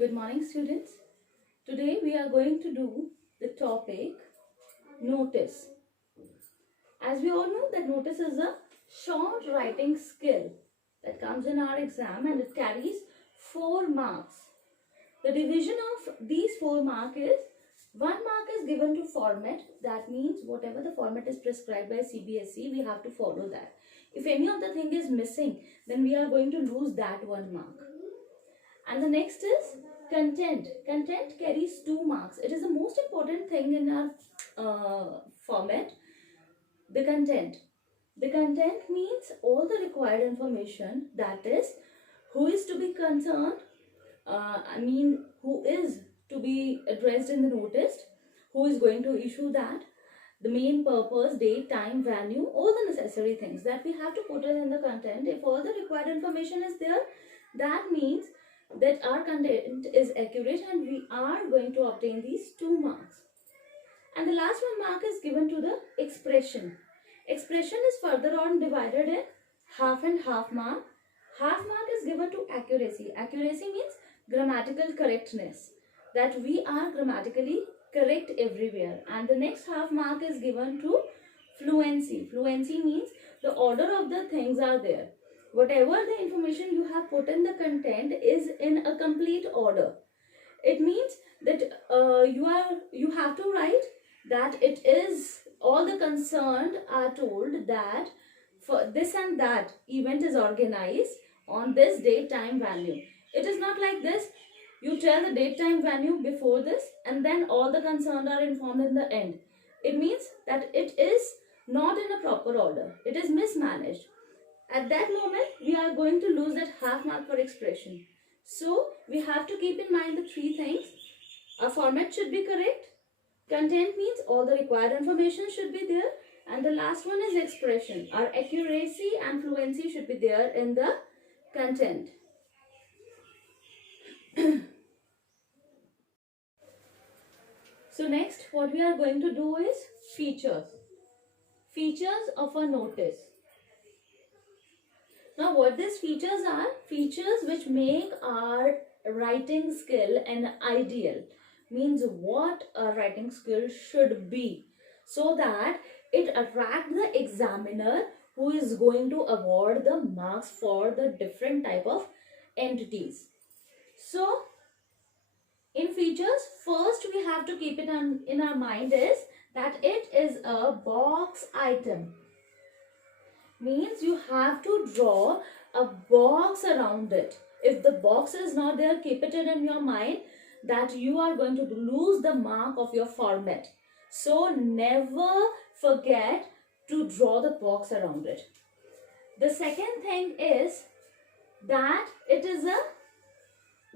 Good morning, students. Today we are going to do the topic notice. As we all know that notice is a short writing skill that comes in our exam and it carries 4 marks. The division of these 4 marks is 1 mark is given to format. That means whatever the format is prescribed by CBSE, we have to follow that. If any of the thing is missing, then we are going to lose that 1 mark. And the next is content. Content carries 2 marks. It is the most important thing in our format. The content. The content means all the required information, that is, who is to be concerned, who is to be addressed in the notice, who is going to issue that, the main purpose, date, time, venue, all the necessary things that we have to put it in the content. If all the required information is there, that means that our content is accurate and we are going to obtain these 2 marks. And the last 1 mark is given to the expression. Expression is further on divided in half and half mark. Half mark is given to accuracy. Accuracy means grammatical correctness, that we are grammatically correct everywhere. And the next half mark is given to fluency. Fluency means the order of the things are there. Whatever the information you have put in the content is in a complete order. It means that you have to write that it is all the concerned are told that for this and that event is organized on this date, time, venue. It is not like this. You tell the date, time, venue before this and then all the concerned are informed in the end. It means that it is not in a proper order. It is mismanaged. At that moment, we are going to lose that half mark for expression. So, we have to keep in mind the 3 things. Our format should be correct. Content means all the required information should be there. And the last one is expression. Our accuracy and fluency should be there in the content. So, next, what we are going to do is features. Features of a notice. Now, what these features are? Features which make our writing skill an ideal. Means what a writing skill should be, so that it attracts the examiner who is going to award the marks for the different type of entities. So, in features, first we have to keep it in our mind is that it is a box item. Means you have to draw a box around it. If the box is not there, keep it in your mind that you are going to lose the mark of your format. So never forget to draw the box around it. The second thing is that it is a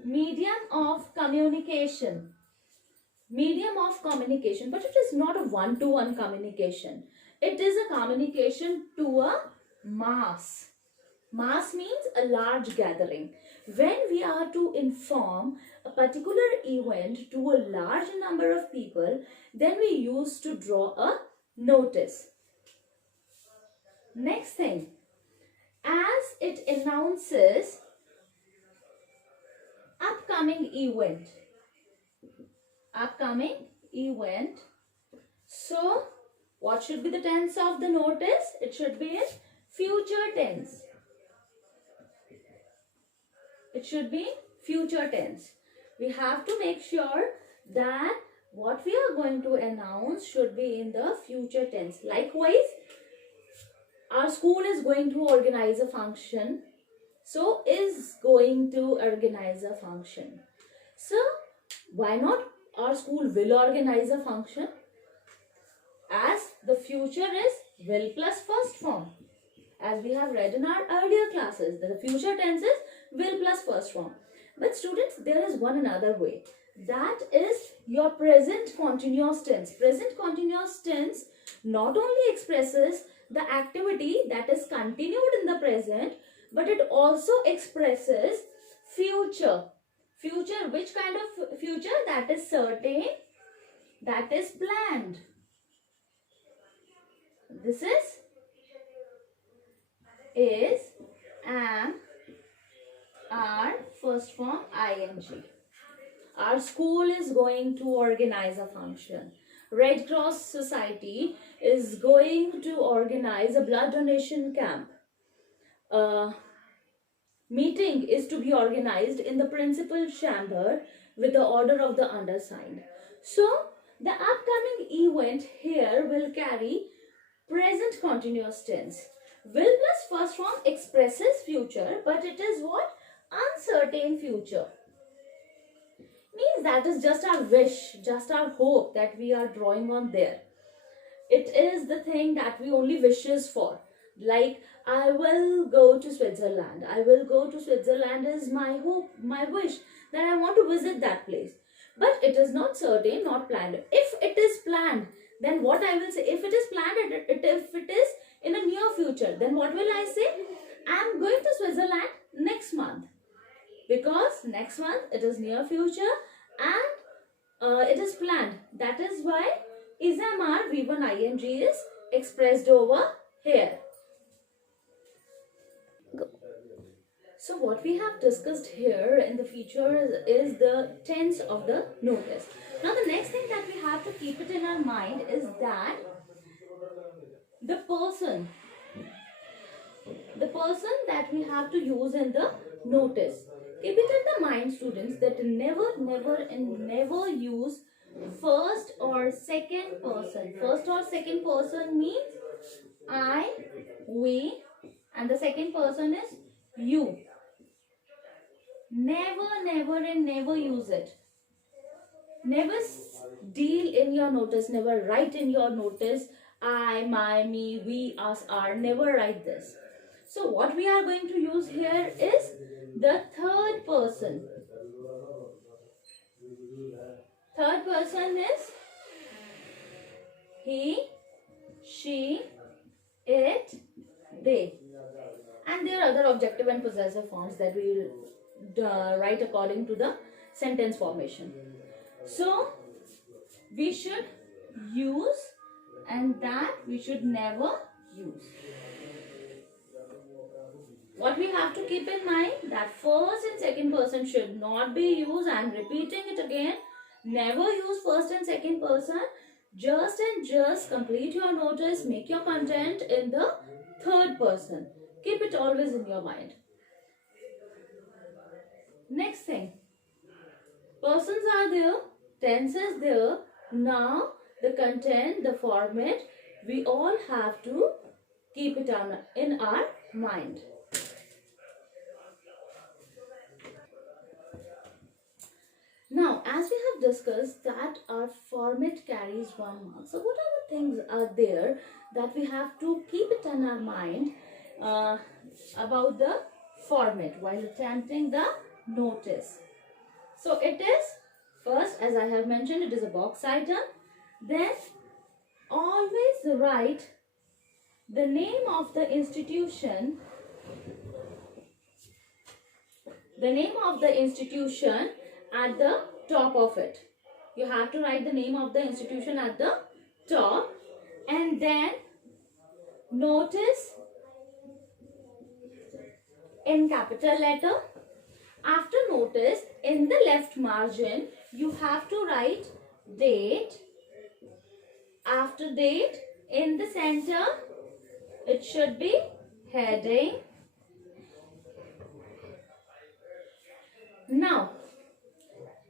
medium of communication. Medium of communication, but it is not a one-to-one communication. It is a communication to a mass. Mass means a large gathering. When we are to inform a particular event to a large number of people, then we use to draw a notice. Next thing, as it announces upcoming event. Upcoming event. So, what should be the tense of the notice? It should be in future tense. It should be future tense. We have to make sure that what we are going to announce should be in the future tense. Likewise, our school is going to organize a function. So, is going to organize a function. So, why not our school will organize a function? As the future is will plus first form. As we have read in our earlier classes, that the future tense is will plus first form. But students, there is one another way. That is your present continuous tense. Present continuous tense not only expresses the activity that is continued in the present, but it also expresses future. Future, which kind of future? That is certain, that is planned. This is, am, are, first form, ing. our school is going to organize a function. Red Cross Society is going to organize a blood donation camp. Meeting is to be organized in the principal chamber with the order of the undersigned. So, the upcoming event here will carry present continuous tense. Will plus first form expresses future, but it is what? Uncertain future. Means that is just our wish, just our hope that we are drawing on there. It is the thing that we only wishes for. Like, I will go to Switzerland. I will go to Switzerland is my hope, my wish that I want to visit that place. But it is not certain, not planned. If it is planned, then what I will say, if it is planned, if it is in a near future, then what will I say? I am going to Switzerland next month. Because next month it is near future and it is planned. That is why ismr v1 ing is expressed over here. So what we have discussed here in the feature is the tense of the notice. Now the next thing that we have to keep it in our mind is that the person that we have to use in the notice. Keep it in the mind, students, that never use first or second person. First or second person means I, we, and the second person is you. Never use it. Never deal in your notice, never write in your notice I, my, me, we, us, our. Never write this. So what we are going to use here is the third person. Third person is he, she, it, they. And there are other objective and possessive forms that we will write according to the sentence formation. So we should use and that we should never use. What we have to keep in mind that first and second person should not be used. I am repeating it again. Never use first and second person. Just complete your notice. Make your content in the third person. Keep it always in your mind. Next thing. Persons are there. Tense is there. Now the content, the format, we all have to keep it in our mind. Now, as we have discussed that our format carries 1 mark. So, what are the things are there that we have to keep it in our mind about the format while attempting the notice? So, it is first, as I have mentioned, it is a box item. Then, always write the name of the institution. The name of the institution at the top of it. You have to write the name of the institution at the top, and then notice in capital letter. After notice, in the left margin, you have to write date. After date, in the center, it should be heading. Now,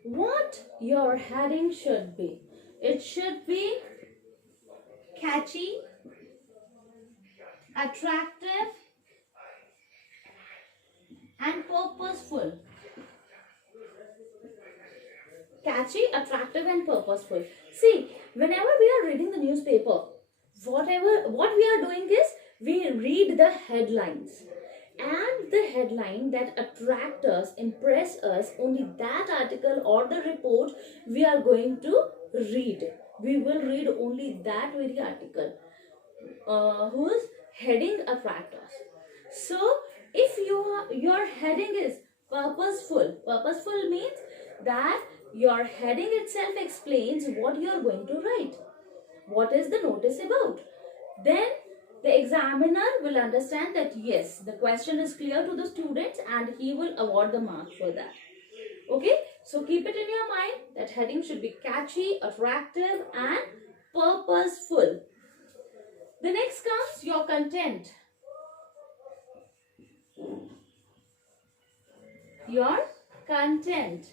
what your heading should be? It should be catchy, attractive, and purposeful. Catchy, attractive, and purposeful. See, whenever we are reading the newspaper, what we are doing is we read the headlines. And the headline that attract us, impress us, only that article or the report we are going to read. We will read only that very article whose heading attract us. So, if your heading is purposeful means that your heading itself explains what you are going to write. What is the notice about? Then the examiner will understand that yes, the question is clear to the students and he will award the mark for that. Okay, So keep it in your mind that heading should be catchy, attractive and purposeful. The next comes your content. Your content.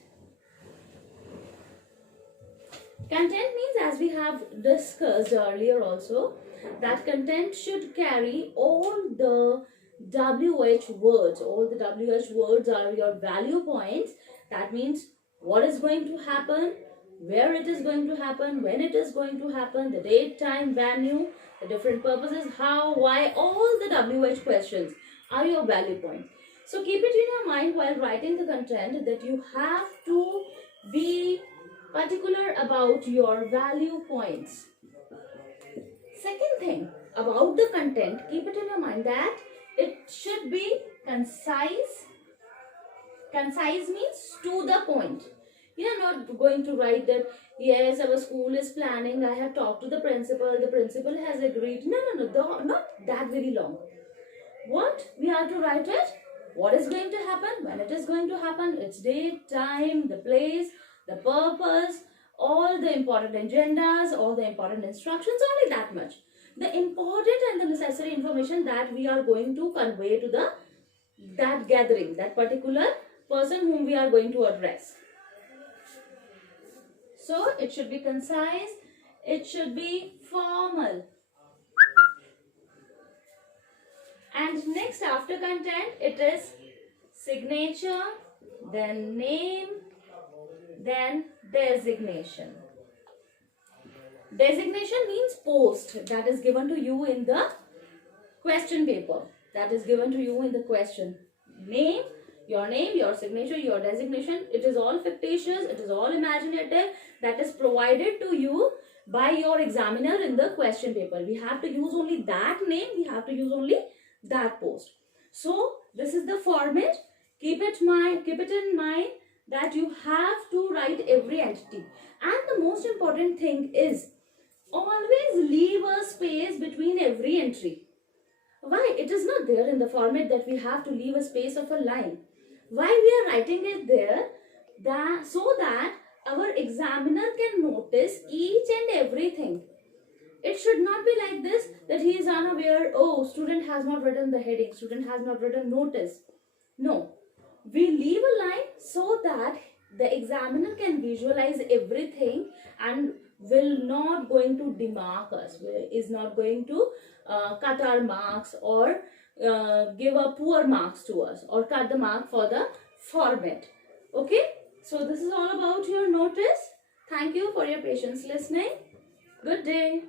Content means, as we have discussed earlier also, that content should carry all the WH words. All the WH words are your value points. That means what is going to happen, where it is going to happen, when it is going to happen, the date, time, venue, the different purposes, how, why, all the WH questions are your value points. So keep it in your mind while writing the content that you have to be particular about your value points. Second thing about the content, keep it in your mind that it should be concise. Concise means to the point. You are not going to write that, yes, our school is planning, I have talked to the principal has agreed. No, not that very long. What we have to write it, what is going to happen, when it is going to happen, its date, time, the place, the purpose, all the important agendas, all the important instructions, only that much. The important and the necessary information that we are going to convey to that gathering, that particular person whom we are going to address. So it should be concise, it should be formal. And next, after content, it is signature, then name, then designation. Designation means post that is given to you in the question paper. That is given to you in the question. Name, your signature, your designation. It is all fictitious, it is all imaginative. That is provided to you by your examiner in the question paper. We have to use only that name, we have to use only that post. So this is the format. Keep it in mind that you have to write every entity. And the most important thing is always leave a space between every entry. Why? It is not there in the format that we have to leave a space of a line. Why we are writing it there? So that our examiner can notice each and everything. It should not be like this, that he is unaware, oh, student has not written the heading, student has not written notice. No. We leave a line so that the examiner can visualize everything and will not going to demark us, is not going to cut our marks or give a poor marks to us or cut the mark for the format. Okay, so this is all about your notice. Thank you for your patience listening. Good day.